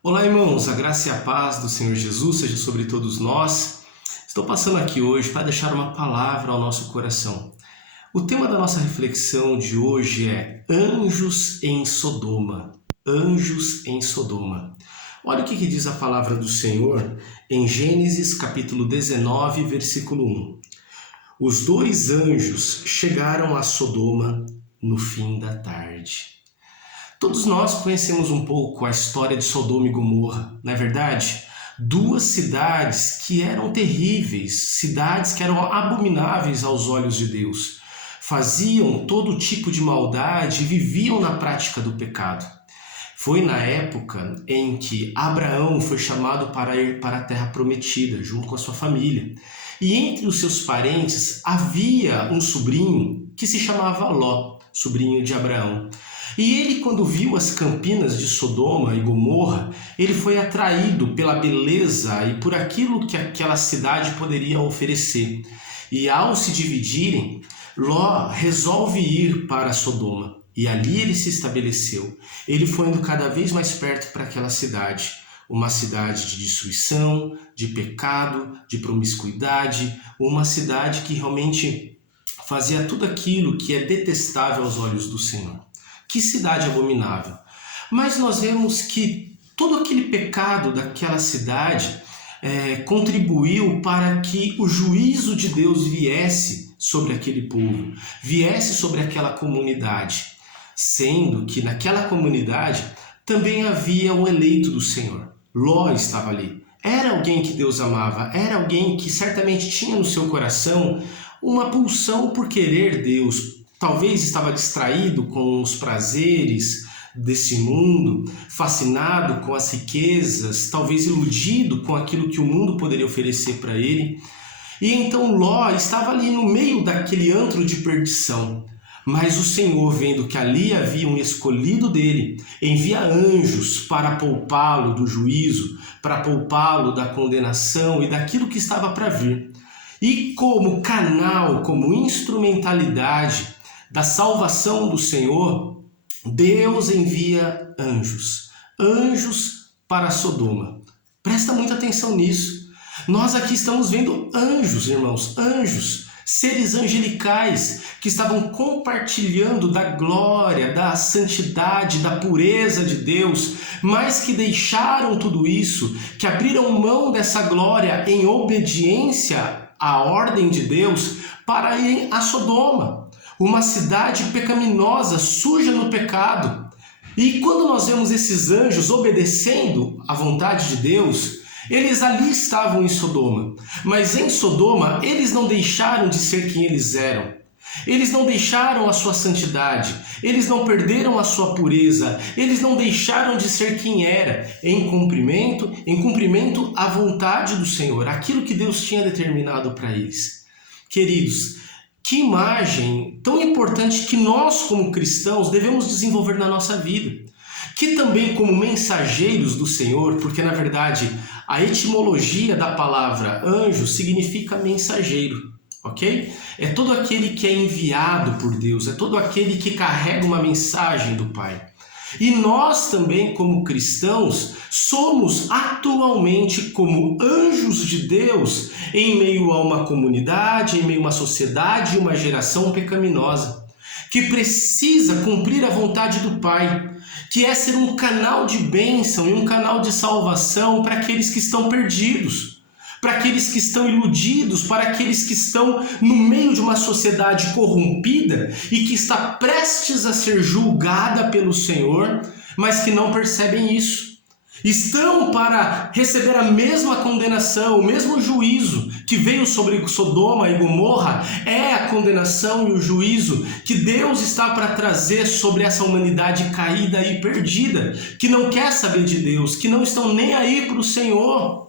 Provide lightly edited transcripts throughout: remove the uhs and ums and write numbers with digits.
Olá, irmãos, a graça e a paz do Senhor Jesus seja sobre todos nós. Estou passando aqui hoje para deixar uma palavra ao nosso coração. O tema da nossa reflexão de hoje é Anjos em Sodoma. Anjos em Sodoma. Olha o que diz a palavra do Senhor em Gênesis capítulo 19, versículo 1. Os dois anjos chegaram a Sodoma no fim da tarde. Todos nós conhecemos um pouco a história de Sodoma e Gomorra, não é verdade? Duas cidades que eram terríveis, cidades que eram abomináveis aos olhos de Deus. Faziam todo tipo de maldade e viviam na prática do pecado. Foi na época em que Abraão foi chamado para ir para a terra prometida, junto com a sua família. E entre os seus parentes havia um sobrinho que se chamava Ló, sobrinho de Abraão. E ele, quando viu as campinas de Sodoma e Gomorra, ele foi atraído pela beleza e por aquilo que aquela cidade poderia oferecer. E ao se dividirem, Ló resolve ir para Sodoma. E ali ele se estabeleceu. Ele foi indo cada vez mais perto para aquela cidade. Uma cidade de destruição, de pecado, de promiscuidade. Uma cidade que realmente fazia tudo aquilo que é detestável aos olhos do Senhor. Que cidade abominável. Mas nós vemos que todo aquele pecado daquela cidade contribuiu para que o juízo de Deus viesse sobre aquele povo, viesse sobre aquela comunidade, sendo que naquela comunidade também havia um eleito do Senhor. Ló estava ali. Era alguém que Deus amava, era alguém que certamente tinha no seu coração uma pulsão por querer Deus. Talvez estava distraído com os prazeres desse mundo, fascinado com as riquezas, talvez iludido com aquilo que o mundo poderia oferecer para ele. E então Ló estava ali no meio daquele antro de perdição. Mas o Senhor, vendo que ali havia um escolhido dele, envia anjos para poupá-lo do juízo, para poupá-lo da condenação e daquilo que estava para vir. E como canal, como instrumentalidade da salvação do Senhor, Deus envia anjos. Anjos para Sodoma. Presta muita atenção nisso. Nós aqui estamos vendo anjos, irmãos, anjos, seres angelicais que estavam compartilhando da glória, da santidade, da pureza de Deus, mas que deixaram tudo isso, que abriram mão dessa glória em obediência à ordem de Deus para ir a Sodoma. Uma cidade pecaminosa, suja no pecado. E quando nós vemos esses anjos obedecendo à vontade de Deus, eles ali estavam em Sodoma. Mas em Sodoma, eles não deixaram de ser quem eles eram. Eles não deixaram a sua santidade. Eles não perderam a sua pureza. Eles não deixaram de ser quem era, em cumprimento à vontade do Senhor, aquilo que Deus tinha determinado para eles. Queridos, que imagem tão importante que nós, como cristãos, devemos desenvolver na nossa vida. Que também como mensageiros do Senhor, porque na verdade a etimologia da palavra anjo significa mensageiro, ok? É todo aquele que é enviado por Deus, é todo aquele que carrega uma mensagem do Pai. E nós também, como cristãos, somos atualmente como anjos de Deus em meio a uma comunidade, em meio a uma sociedade, uma geração pecaminosa, que precisa cumprir a vontade do Pai, que é ser um canal de bênção e um canal de salvação para aqueles que estão perdidos, para aqueles que estão iludidos, para aqueles que estão no meio de uma sociedade corrompida e que está prestes a ser julgada pelo Senhor, mas que não percebem isso. Estão para receber a mesma condenação, o mesmo juízo que veio sobre Sodoma e Gomorra, é a condenação e o juízo que Deus está para trazer sobre essa humanidade caída e perdida, que não quer saber de Deus, que não estão nem aí para o Senhor.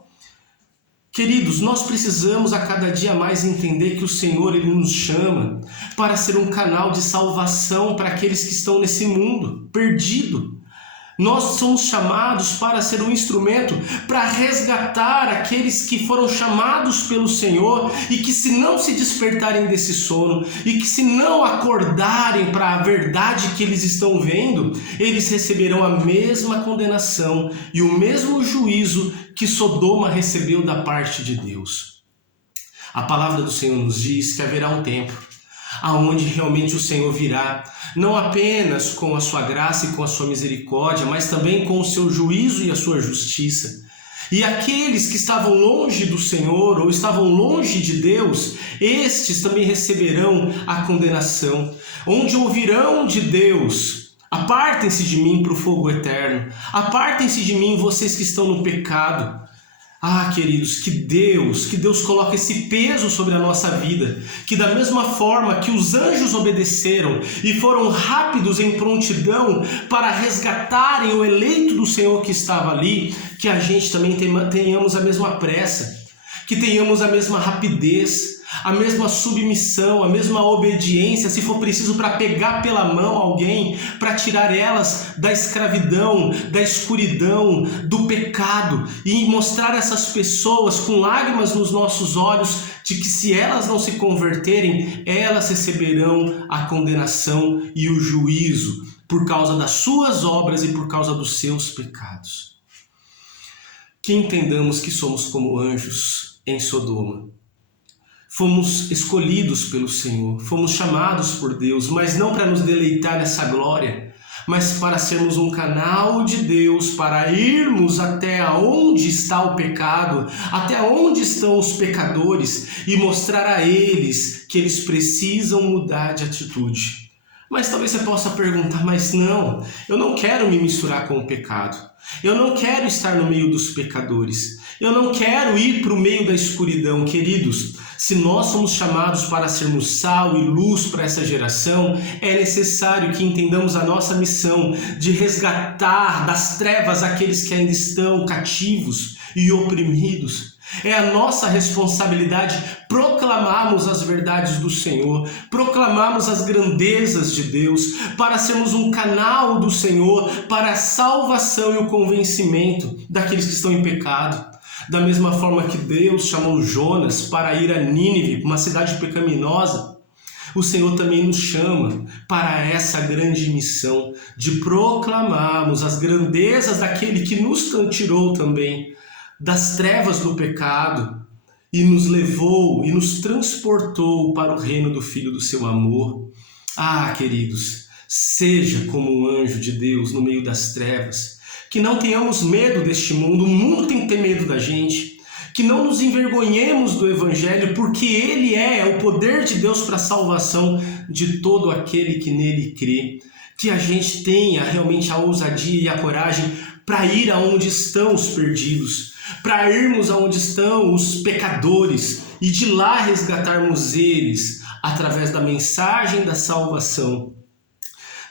Queridos, nós precisamos a cada dia mais entender que o Senhor ele nos chama para ser um canal de salvação para aqueles que estão nesse mundo perdido. Nós somos chamados para ser um instrumento para resgatar aqueles que foram chamados pelo Senhor e que, se não se despertarem desse sono e que, se não acordarem para a verdade que eles estão vendo, eles receberão a mesma condenação e o mesmo juízo que Sodoma recebeu da parte de Deus. A palavra do Senhor nos diz que haverá um tempo aonde realmente o Senhor virá, não apenas com a sua graça e com a sua misericórdia, mas também com o seu juízo e a sua justiça. E aqueles que estavam longe do Senhor ou estavam longe de Deus, estes também receberão a condenação, onde ouvirão de Deus: apartem-se de mim para o fogo eterno, apartem-se de mim vocês que estão no pecado. Ah, queridos, que Deus coloque esse peso sobre a nossa vida, que da mesma forma que os anjos obedeceram e foram rápidos em prontidão para resgatarem o eleito do Senhor que estava ali, que a gente também tenhamos a mesma pressa, que tenhamos a mesma rapidez, a mesma submissão, a mesma obediência, se for preciso para pegar pela mão alguém, para tirar elas da escravidão, da escuridão, do pecado e mostrar essas pessoas com lágrimas nos nossos olhos de que, se elas não se converterem, elas receberão a condenação e o juízo por causa das suas obras e por causa dos seus pecados. Que entendamos que somos como anjos em Sodoma. Fomos escolhidos pelo Senhor, fomos chamados por Deus, mas não para nos deleitar nessa glória, mas para sermos um canal de Deus, para irmos até onde está o pecado, até onde estão os pecadores e mostrar a eles que eles precisam mudar de atitude. Mas talvez você possa perguntar: mas não, eu não quero me misturar com o pecado, eu não quero estar no meio dos pecadores, eu não quero ir para o meio da escuridão. Queridos, se nós somos chamados para sermos sal e luz para essa geração, é necessário que entendamos a nossa missão de resgatar das trevas aqueles que ainda estão cativos e oprimidos. É a nossa responsabilidade proclamarmos as verdades do Senhor, proclamarmos as grandezas de Deus, para sermos um canal do Senhor para a salvação e o convencimento daqueles que estão em pecado. Da mesma forma que Deus chamou Jonas para ir a Nínive, uma cidade pecaminosa, o Senhor também nos chama para essa grande missão de proclamarmos as grandezas daquele que nos tirou também das trevas do pecado e nos levou e nos transportou para o reino do Filho do seu amor. Ah, queridos, seja como um anjo de Deus no meio das trevas, que não tenhamos medo deste mundo, o mundo tem que ter medo da gente, que não nos envergonhemos do Evangelho, porque ele é o poder de Deus para a salvação de todo aquele que nele crê, que a gente tenha realmente a ousadia e a coragem para ir aonde estão os perdidos, para irmos aonde estão os pecadores e de lá resgatarmos eles através da mensagem da salvação.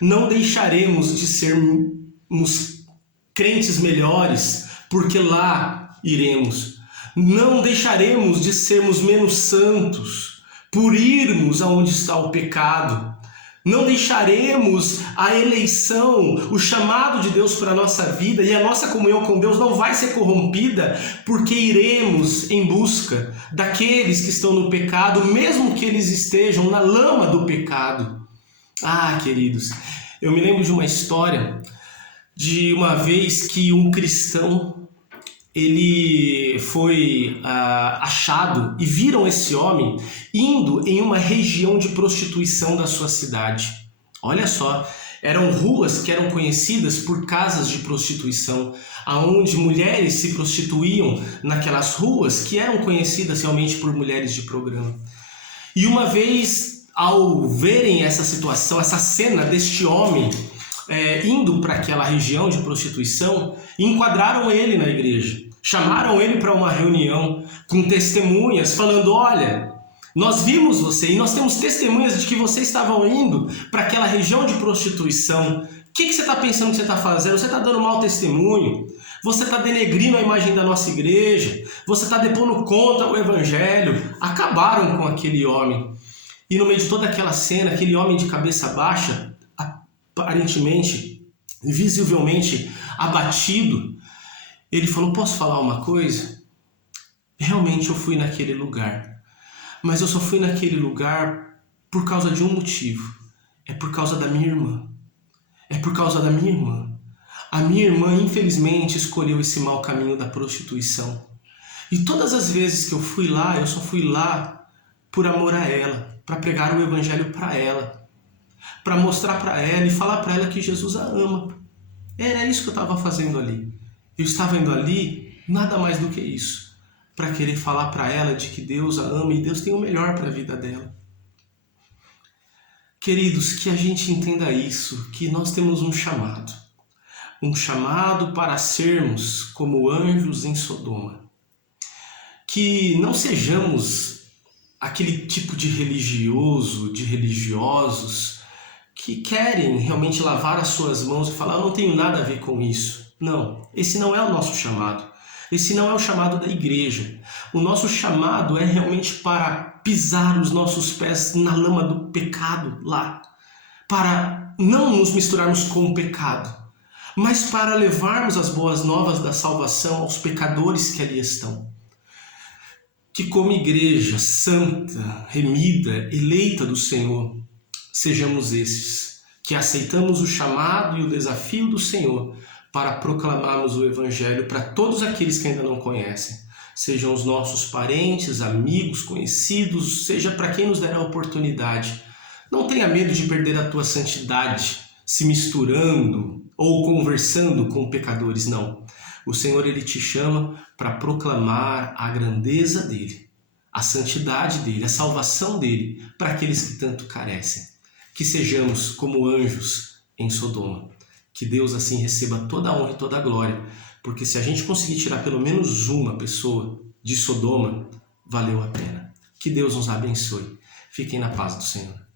Não deixaremos de sermos crentes melhores, porque lá iremos. Não deixaremos de sermos menos santos por irmos aonde está o pecado. Não deixaremos a eleição, o chamado de Deus para a nossa vida e a nossa comunhão com Deus não vai ser corrompida, porque iremos em busca daqueles que estão no pecado, mesmo que eles estejam na lama do pecado. Ah, queridos, eu me lembro de uma história de uma vez que um cristão, ele foi achado e viram esse homem indo em uma região de prostituição da sua cidade. Olha só, eram ruas que eram conhecidas por casas de prostituição, aonde mulheres se prostituíam naquelas ruas que eram conhecidas realmente por mulheres de programa. E uma vez, ao verem essa situação, essa cena deste homem indo para aquela região de prostituição, enquadraram ele na igreja, chamaram ele para uma reunião com testemunhas, falando: olha, nós vimos você e nós temos testemunhas de que você estava indo para aquela região de prostituição. O que você está pensando que você está fazendo? Você está dando mau testemunho, você está denegrindo a imagem da nossa igreja, você está depondo contra o evangelho. Acabaram com aquele homem. E no meio de toda aquela cena, aquele homem de cabeça baixa, aparentemente visivelmente abatido, ele falou: posso falar uma coisa? Realmente eu fui naquele lugar, mas eu só fui naquele lugar por causa de um motivo. É por causa da minha irmã. É por causa da minha irmã. A minha irmã, infelizmente, escolheu esse mau caminho da prostituição. E todas as vezes que eu fui lá, eu só fui lá por amor a ela, para pregar o evangelho para ela, para mostrar para ela e falar para ela que Jesus a ama. Era isso que eu estava fazendo ali. Eu estava indo ali, nada mais do que isso, para querer falar para ela de que Deus a ama e Deus tem o melhor para a vida dela. Queridos, que a gente entenda isso, que nós temos um chamado para sermos como anjos em Sodoma. Que não sejamos aquele tipo de religioso, de religiosos, que querem realmente lavar as suas mãos e falar: eu não tenho nada a ver com isso. Não, esse não é o nosso chamado. Esse não é o chamado da igreja. O nosso chamado é realmente para pisar os nossos pés na lama do pecado lá, para não nos misturarmos com o pecado, mas para levarmos as boas novas da salvação aos pecadores que ali estão. Que como igreja santa, remida, eleita do Senhor, sejamos esses, que aceitamos o chamado e o desafio do Senhor para proclamarmos o Evangelho para todos aqueles que ainda não conhecem. Sejam os nossos parentes, amigos, conhecidos, seja para quem nos der a oportunidade. Não tenha medo de perder a tua santidade, se misturando ou conversando com pecadores, não. O Senhor, Ele te chama para proclamar a grandeza dEle, a santidade dEle, a salvação dEle para aqueles que tanto carecem. Que sejamos como anjos em Sodoma. Que Deus assim receba toda a honra e toda a glória, porque se a gente conseguir tirar pelo menos uma pessoa de Sodoma, valeu a pena. Que Deus nos abençoe. Fiquem na paz do Senhor.